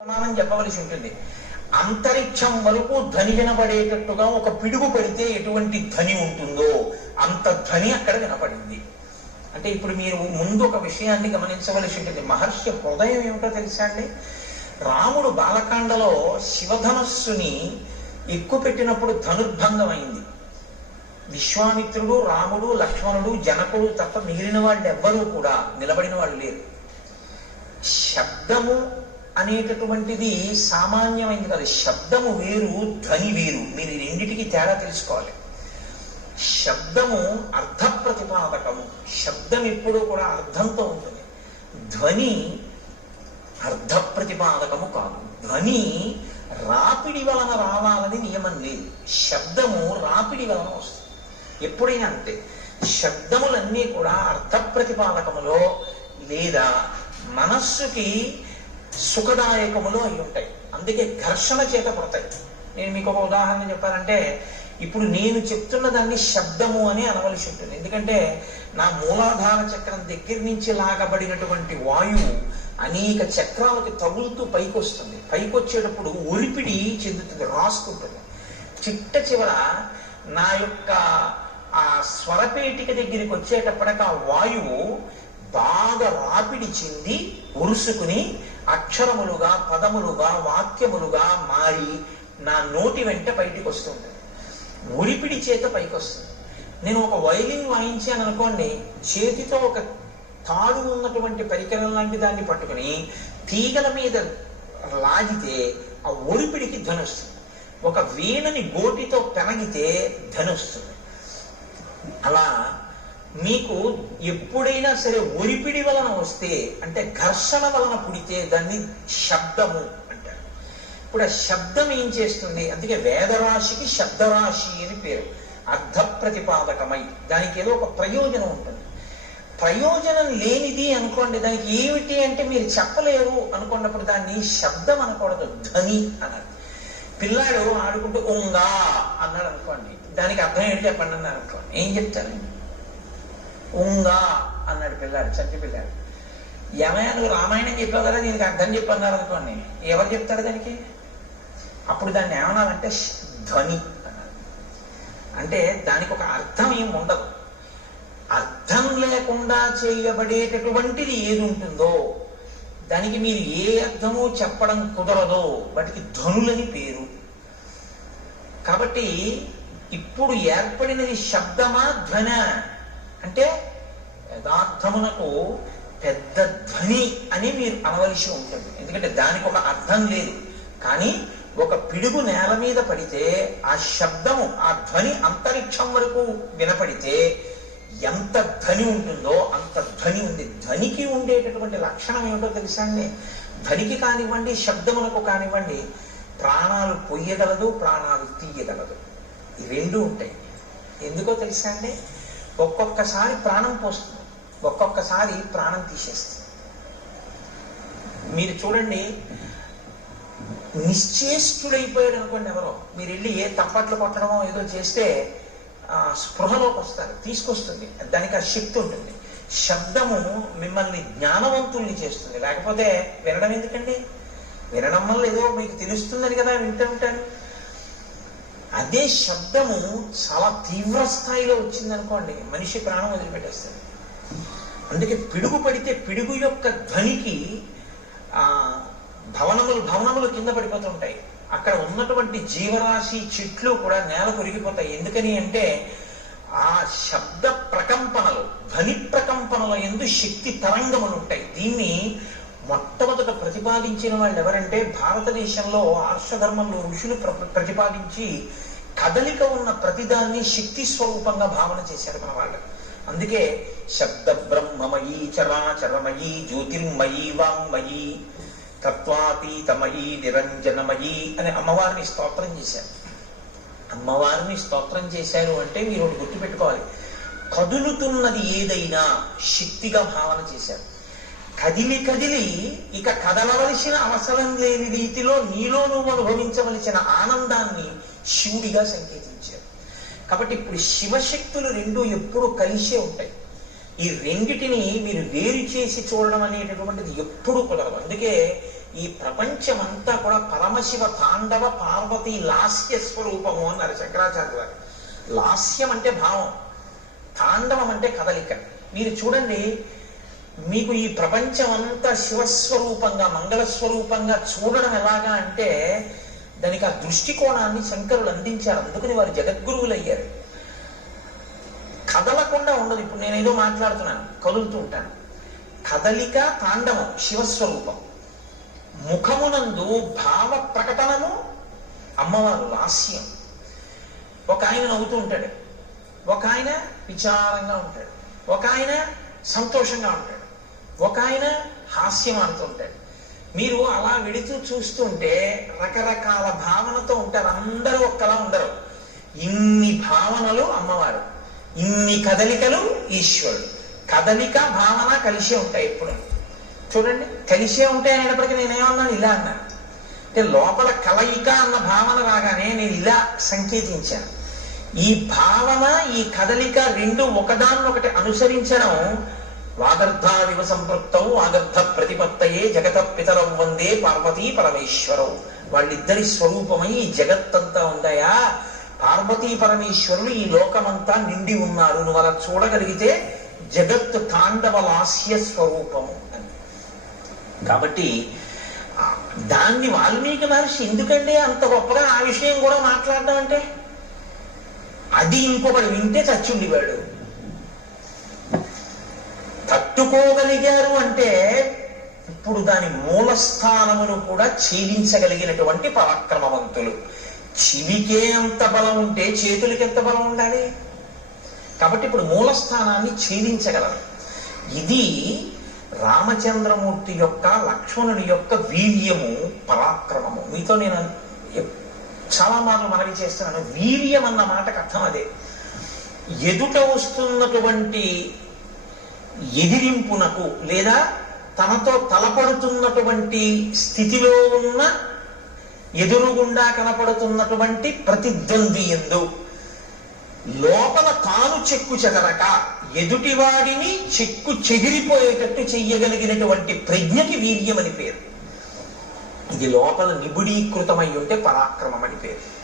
ప్రమాణం చెప్పవలసి ఉంటుంది అంతరిక్షం వరకు ధ్వని వినపడేటట్టుగా ఒక పిడుగు పడితే ఎటువంటి ధ్వని ఉంటుందో అంత ధ్వని అక్కడ వినపడింది. అంటే ఇప్పుడు మీరు ముందు ఒక విషయాన్ని గమనించవలసి ఉంటుంది మహర్షి హృదయం ఏమిటో తెలుసా అండి? రాముడు బాలకాండలో శివధనస్సుని ఎక్కువ పెట్టినప్పుడు ధనుర్భంగం అయింది విశ్వామిత్రుడు రాముడు లక్ష్మణుడు జనకుడు తప్ప మిగిలిన వాళ్ళు ఎవ్వరూ కూడా నిలబడిన వాళ్ళు లేరు. శబ్దము అనేటటువంటిది సామాన్యమైనది కాదు. శబ్దము వేరు ధ్వని వేరు. మీరు రెండిటికి తేడా తెలుసుకోవాలి. శబ్దము అర్థ ప్రతిపాదకము శబ్దం ఎప్పుడూ కూడా అర్థంతో ఉంటుంది. ధ్వని అర్థ ప్రతిపాదకము కాదు. ధ్వని రాపిడి వలన రావాలని నియమం లేదు. శబ్దము రాపిడి వలన వస్తుంది. ఎప్పుడైనా అంతే. శబ్దములన్నీ కూడా అర్థ ప్రతిపాదకములో లేదా మనస్సుకి సుఖదాయకములు అయి ఉంటాయి. అందుకే ఘర్షణ చేత పుడతాయి. నేను మీకు ఒక ఉదాహరణ చెప్పాలంటే ఇప్పుడు నేను చెప్తున్న దాన్ని శబ్దము అని అనవలసి ఉంటుంది. ఎందుకంటే నా మూలాధార చక్రం దగ్గర నుంచి లాగబడినటువంటి వాయువు అనేక చక్రాలకి తగులుతూ పైకి వస్తుంది పైకి వచ్చేటప్పుడు ఒరిపిడి చెందుతుంది రాసుకుంటుంది. చిట్ట చివర నా యొక్క ఆ స్వరపేటిక దగ్గరికి వచ్చేటప్పటికి ఆ వాయువు బాగా రాపిడి చెంది ఉరుసుకుని అక్షరములుగా పదములుగా వాక్యములుగా మారి నా నోటి వెంట బయటికి వస్తుంది ఒరిపిడి చేత పైకి వస్తుంది నేను ఒక వైలిన్ వాయించాను అనుకోండి చేతితో ఒక తాడు ఉన్నటువంటి పరికరం లాంటి దాన్ని పట్టుకుని తీగల మీద లాగితే ఆ ఒరిపిడికి ధ్వని ఒక వీణని గోటితో పెనగితే ధ్వని వస్తుంది అలా మీకు ఎప్పుడైనా సరే ఒరిపిడి వలన వస్తే అంటే ఘర్షణ వలన పుడితే దాన్ని శబ్దము అంటారు. ఇప్పుడు ఆ శబ్దం ఏం చేస్తుంది? అందుకే వేదరాశికి శబ్దరాశి అని పేరు. అర్థ ప్రతిపాదకమై దానికి ఏదో ఒక ప్రయోజనం ఉంటుంది. ప్రయోజనం లేనిది అనుకోండి దానికి ఏమిటి అంటే మీరు చెప్పలేరు అనుకున్నప్పుడు దాన్ని శబ్దం అనకూడదు ధ్వని అన్నారు. పిల్లాడు ఆడుకుంటూ ఉంగా అన్నాడు అనుకోండి. దానికి అర్థం ఏంటి చెప్పండి అన్నారు అనుకోండి. ఏం చెప్తారు? ఉందా అన్నాడు పిల్లాడు చంటి పిల్లాడు. ఏమైనా నువ్వు రామాయణం చెప్పావు కదా దీనికి అర్థం చెప్పన్నారు అనుకోండి. ఎవరు చెప్తారు దానికి? అప్పుడు దాన్ని ఏమన్నారంటే ధ్వని అన్నారు. అంటే దానికి ఒక అర్థం ఏం ఉండదు. అర్థం లేకుండా చేయబడేటటువంటిది ఏది ఉంటుందో దానికి మీరు ఏ అర్థము చెప్పడం కుదరదో వాటికి ధ్వనులని పేరు. కాబట్టి ఇప్పుడు ఏర్పడినది శబ్దమా ధ్వన? అంటే యథార్థమునకు పెద్ద ధ్వని అని మీరు అనవలసి ఉంటుంది. ఎందుకంటే దానికి ఒక అర్థం లేదు. కానీ ఒక పిడుగు నేల మీద పడితే ఆ శబ్దము ఆ ధ్వని అంతరిక్షం వరకు వినపడితే ఎంత ధ్వని ఉంటుందో అంత ధ్వని ఉంది. ధ్వనికి ఉండేటటువంటి లక్షణం ఏమిటో తెలుసా అండి? ధ్వనికి కానివ్వండి శబ్దమునకు కానివ్వండి ప్రాణాలు పొయ్యగలదు ప్రాణాలు తీయగలదు. ఈ రెండు ఉంటాయి. ఎందుకో తెలుసా అండి? ఒక్కొక్కసారి ప్రాణం పోస్తుంది. ఒక్కొక్కసారి ప్రాణం తీసేస్తుంది. మీరు చూడండి నిశ్చేష్టుడైపోయాడు అనుకోండి ఎవరో. మీరు వెళ్ళి ఏ తప్పట్లు కొట్టడమో ఏదో చేస్తే స్పృహలోకి వస్తారు తీసుకొస్తుంది. దానికి ఆ శక్తి ఉంటుంది. శబ్దము మిమ్మల్ని జ్ఞానవంతుల్ని చేస్తుంది. లేకపోతే వినడం ఎందుకండి? వినడం వల్ల ఏదో మీకు తెలుస్తుందని కదా వింటూ ఉంటాను. అదే శబ్దము చాలా తీవ్ర స్థాయిలో వచ్చిందనుకోండి మనిషి ప్రాణం వదిలిపెట్టేస్తుంది అందుకే పిడుగు పడితే పిడుగు యొక్క ధ్వనికి ఆ భవనములు భవనములు కింద పడిపోతుంటాయి అక్కడ ఉన్నటువంటి జీవరాశి చెట్లు కూడా నేల కొరిగిపోతాయి. ఎందుకని అంటే ఆ శబ్ద ప్రకంపనలు ధ్వని ప్రకంపనల ఎందు శక్తి తరంగములు ఉంటాయి. దీన్ని మొట్టమొదట ప్రతిపాదించిన వాళ్ళు ఎవరంటే భారతదేశంలో ఆర్షధర్మంలో ఋషులు ప్ర- ప్రతిపాదించి కదలిక ఉన్న ప్రతిదాన్ని శక్తి స్వరూపంగా భావన చేశారు మన వాళ్ళు. అందుకే శబ్ద బ్రహ్మమయీ చరాచరమయీ జ్యోతిర్మయీ వాంగ్మయీ తత్వాతీతమయీ నిరంజనమయీ అని అమ్మవారిని స్తోత్రం చేశారు. అమ్మవారిని స్తోత్రం చేశారు అంటే మీరు ఒకటి గుర్తుపెట్టుకోవాలి. కదులుతున్నది ఏదైనా శక్తిగా భావన చేశారు. కదిలి కదిలి ఇక కదలవలసిన అవసరం లేని రీతిలో నీలో నువ్వు అనుభవించవలసిన ఆనందాన్ని శివుడిగా సంకేతించారు. కాబట్టి ఇప్పుడు శివశక్తులు రెండు ఎప్పుడూ కలిసే ఉంటాయి. ఈ రెండిటిని మీరు వేరు చేసి చూడడం అనేటటువంటిది ఎప్పుడూ కుదరదు. అందుకే ఈ ప్రపంచమంతా కూడా పరమశివ తాండవ పార్వతి లాస్య స్వరూపము అన్నారు శంకరాచార్య గారు. లాస్యం అంటే భావం తాండవం అంటే కదలిక. మీరు చూడండి మీకు ఈ ప్రపంచం అంతా శివస్వరూపంగా మంగళస్వరూపంగా చూడడం ఎలాగా అంటే దానికి ఆ దృష్టికోణాన్ని శంకరులు అందించారు. అందుకని వారు జగద్గురువులు అయ్యారు కదలకుండా ఉండదు. ఇప్పుడు నేను ఏదో మాట్లాడుతున్నాను కదులుతూ ఉంటాను. కదలిక తాండవం శివస్వరూపం. ముఖమునందు భావ ప్రకటనము అమ్మవారు లాస్యం. ఒక ఆయన నవ్వుతూ ఉంటాడు. ఒక ఆయన విచారంగా ఉంటాడు. ఒక ఆయన సంతోషంగా ఉంటాడు. ఒక ఆయన హాస్యం ఆడుతూ మీరు అలా విడుతూ చూస్తుంటే రకరకాల భావనతో ఉంటారు. అందరూ ఒక్కలా ఉండరు. ఇన్ని భావనలు అమ్మవారు ఇన్ని కదలికలు ఈశ్వరుడు. కదలిక భావన కలిసే ఉంటాయి ఎప్పుడు. చూడండి కలిసే ఉంటాయి అనేటప్పటికీ నేనేమన్నాను? ఇలా అన్నాను. అంటే లోపల కలయిక అన్న భావన రాగానే నేను ఇలా సంకేతించాను. ఈ భావన ఈ కదలిక రెండు ఒకదాన్నొకటి అనుసరించడం వాగర్ధానివ సంపృక్తౌ వాగర్ధ ప్రతిపత్తయే జగత పితరం వందే పార్వతీ పరమేశ్వరవు వాళ్ళిద్దరి స్వరూపమై జగత్తంతా ఉందయా? పార్వతీ పరమేశ్వరులు ఈ లోకమంతా నిండి ఉన్నారు. నువ్వు అలా చూడగలిగితే జగత్ తాండవ లాస్య స్వరూపము అని. కాబట్టి దాన్ని వాల్మీకి మహర్షి ఎందుకండి అంత గొప్పగా ఆ విషయం కూడా మాట్లాడడం అంటే? అది ఇంకొకటి వింటే చచ్చుండేవాడు. తట్టుకోగలిగారు అంటే ఇప్పుడు దాని మూలస్థానమును కూడా ఛేదించగలిగినటువంటి పరాక్రమవంతులు. చివికే అంత బలం ఉంటే చేతులకి ఎంత బలం ఉండాలి? కాబట్టి ఇప్పుడు మూలస్థానాన్ని ఛేదించగలరు. ఇది రామచంద్రమూర్తి యొక్క లక్ష్మణుని యొక్క వీర్యము పరాక్రమము. మీతో నేను చాలా మార్లు మనవి చేస్తున్నాను. వీర్యం అన్న మాటకు అర్థం అదే. ఎదుట వస్తున్నటువంటి ఎదిరింపునకు లేదా తనతో తలపడుతున్నటువంటి స్థితిలో ఉన్న ఎదురుగుండా కనపడుతున్నటువంటి ప్రతిద్వంద్వి ఎందు లోపల తాను చెక్కు చెదరక ఎదుటివాడిని చెక్కు చెదిరిపోయేటట్టు చెయ్యగలిగినటువంటి ప్రజ్ఞకి వీర్యం అని పేరు. ఇది లోపల నిబుడీకృతమై ఉంటే పరాక్రమం అని పేరు.